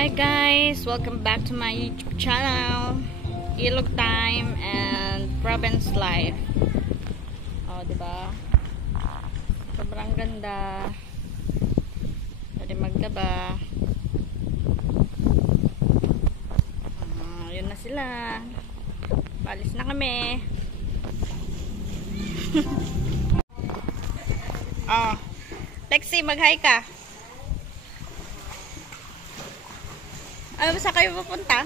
Hi guys, welcome back to my YouTube channel, Ilog Time and Province Life. Oh, diba? Sobrang ganda. Pwede maglaba. Yun na sila. Palis na kami. Oh, Lexi, mag-hi ka. Ano ba sa kayo pupunta?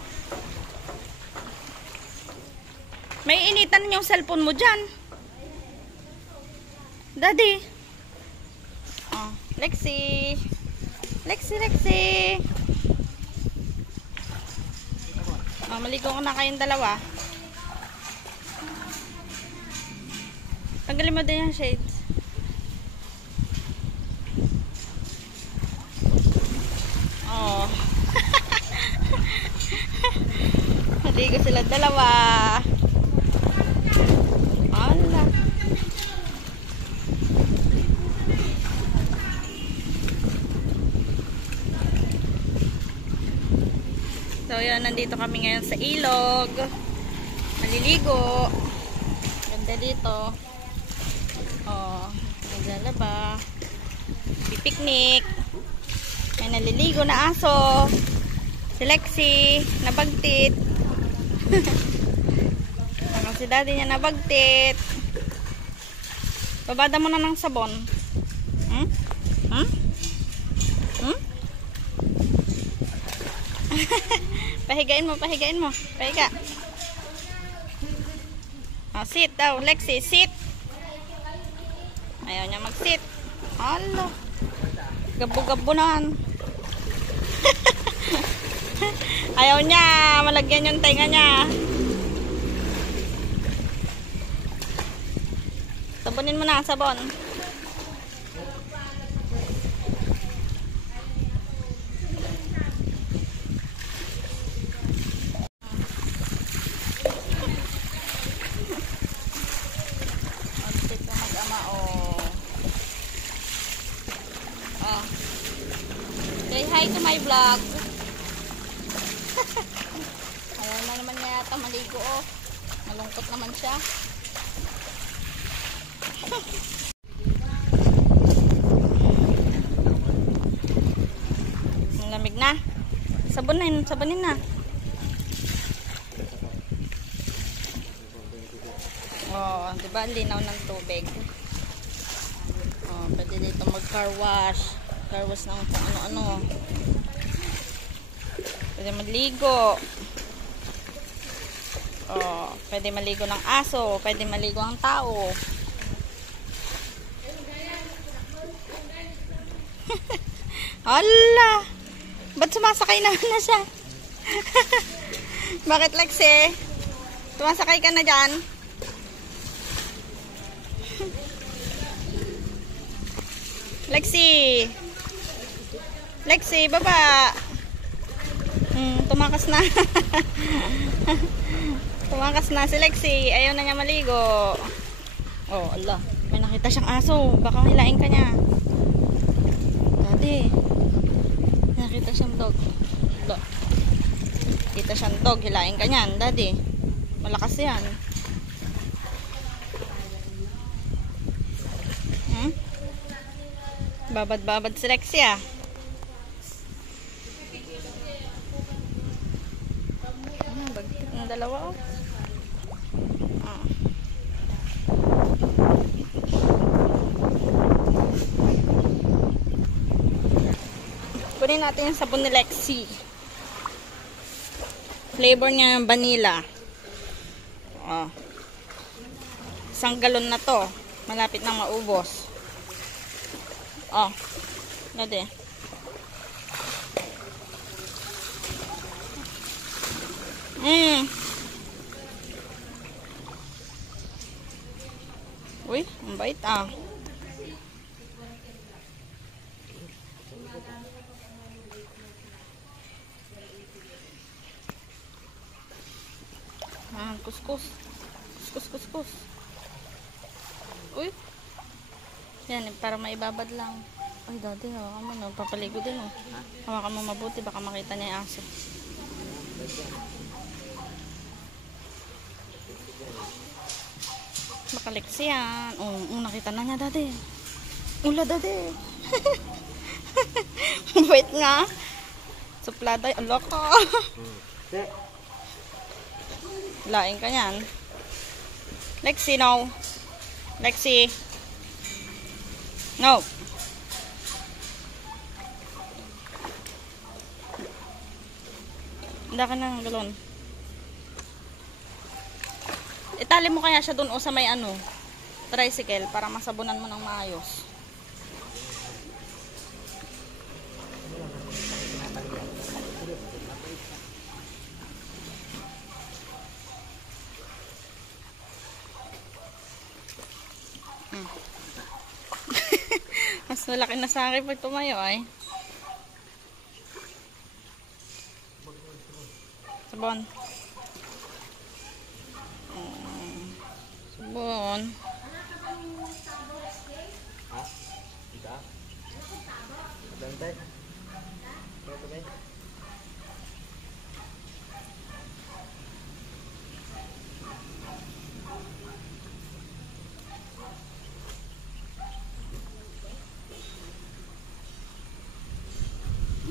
May initan yung cellphone mo dyan. Daddy. Oh, Lexi. Lexi. Oh, maligo ko na kayong dalawa. Tanggalin mo din yung shades. Oh. Maligo sila dalawa. Ala. So yun, nandito kami ngayon sa ilog. Maliligo. Ganda dito. Oh, naglalaba. Pipiknik. May naliligo na aso. Si Lexi, nabagtit. Si daddy niya nabagtit. Babada mo na ng sabon. Pahigain mo. Pahiga. Oh, sit daw, Lexi, sit. Ayaw niya mag-sit. Hala. Gabo-gabo naman. Ayaw niya malagyan yung tenga niya. Sabunin mo na, sabon. Magsit na mag-ama, oh. Oh. Say hi to my vlog. Ayaw na naman niya yata maligo, oh. Malungkot naman siya. Ang lamig na. Sabunin na. Oh, diba? Linaw ng tubig. Oh, pwede dito mag-car wash. Car wash ng kung ano-ano. Pwede maligo. Oh, pwede maligo ng aso. Pwede maligo ang tao. Ala! Ba't sumasakay na siya? Bakit, Lexi? Sumasakay ka na dyan? Lexi, baba! Tumakas na. Tumakas na si Lexi. Ayaw na niya maligo. Oh, ala. May nakita siyang aso. Baka hilain ka niya. Daddy. Nakita siyang dog. Kita siyang dog. Hilain ka niyan, Daddy. Malakas yan. Babad-babad si Lexi, ah. Bagtit ng dalawa, oh. Kunin natin yung sabon ni Lexi. Flavor niya yung vanilla. Oh. 1 galon na to. Malapit na maubos. Oh. Dati. Uy, ang bait, ah. Kuskus. Uy. Yan, para maibabad lang. Ay, dati, hawakan mo, no? Papaligo din, oh. Hawakan mo mabuti, baka makita niya yung aso. Baka leksi yan. Oh, nakita na niya, dati. Ula, dati. Wait nga. Suplada, ala ka. Laing ka yan. Lexi, no. Lexi. No. Handa ka ng galon. Itali mo kaya siya dun o sa may ano, tricycle para masabunan mo ng maayos. Mas malaki na sa akin pag tumayo ay. Sabon. Sabon. Ha? Isa? Bantay? Bantay?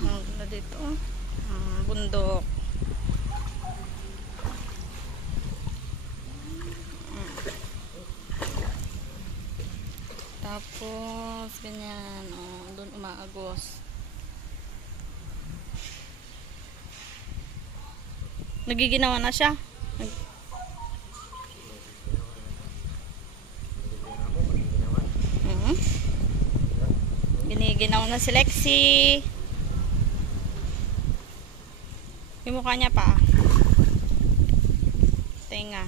Ano dito? Bundok. Tapos, ganyan. Oh, doon umaagos. Nagiginawa na siya. Giniginaw na si Lexi. Yung mukha niya pa. Tenga.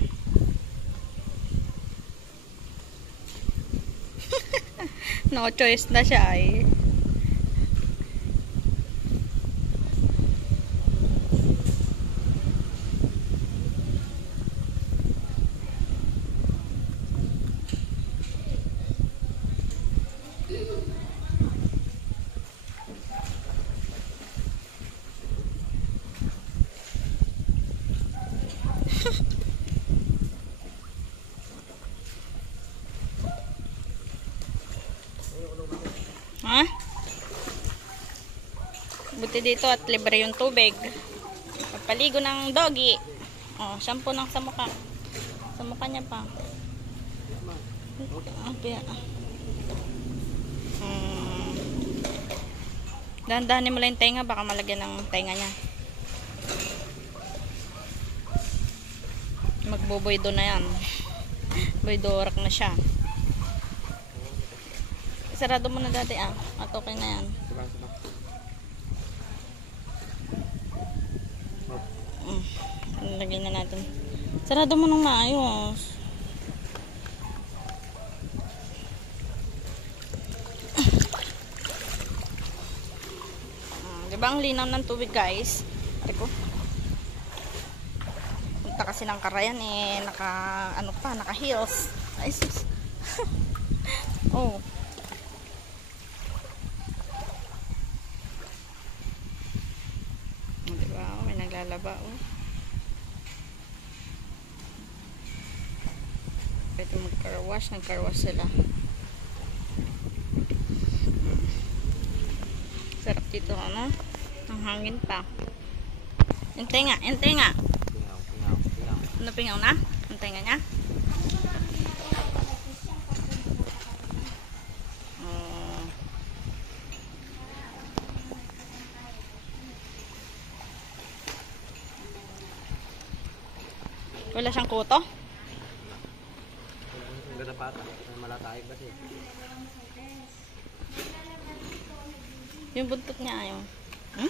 No choice na siya ay. Ha? Buti dito at libre yung tubig. Pagpaligo ng doggy. Oh, shampoo ng sa mukha. Sa mukha niya pa. Dahan-dahanin mo lang yung tenga, baka malagyan ng tenga niya. Magboboy do na yan. Boydorak na siya. Sarado mo na dati ah. At okay na yan. Lagay na natin. Sarado mo nang maayos. Diba ang linaw ng tubig guys? Teko. Punta kasi ng Karayan eh. Naka heels. Ay sus. Oh. Diba? May naglalaba oh. Pwede mag-carwash. Nag-carwash sila. Sarap dito ano? Ang hangin pa. Hintay nga. Pingaw. Ano pingaw na? Hintay nga niya? Wala siyang kuto? Ang ganda pata. May malataig kasi. Yung buntot niya ayaw.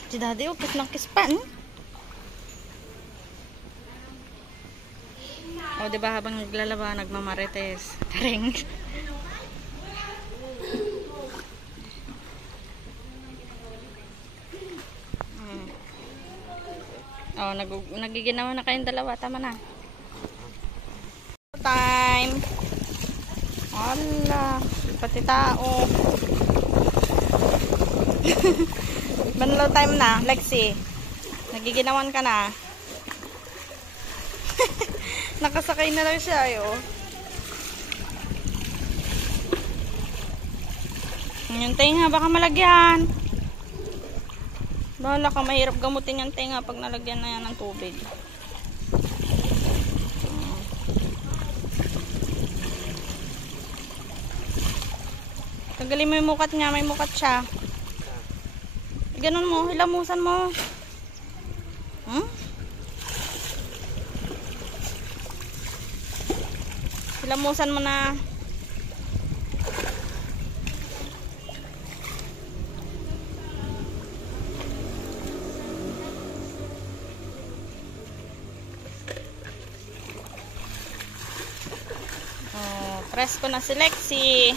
Si daddy kiss ng kiss pa. O diba habang naglalaba, nagmamarites. Taring. O, nagiginawa na kayong dalawa. Tama na. Time. Ala, pati tao. Banlaw time na, Lexi. Nagiginawan ka na. Nakasakay na lang siya, ayo. Yung tenga, baka malagyan. Bahala ka, mahirap gamutin yung tenga pag nalagyan na yan ng tubig. Tagalin mo yung mukat niya, may mukat siya. Ganun mo, hilamusan mo. Hilamusan mo na. Oh, presko na si Lexi.